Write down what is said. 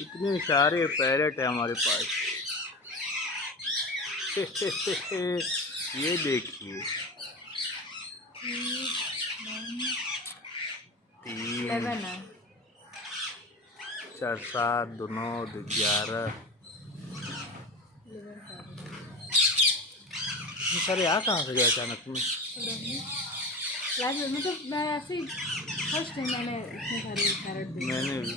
इतने सारे पैरेट है हमारे पास। ये देखिए, 3 11 है। 4 7 2 9 2 11। ये सारे आ कहाँ से गए अचानक में? लास्ट में तो मैं ऐसे ही फर्स्ट टाइम मैंने इतने सारे पैरट देखे। मैंने भी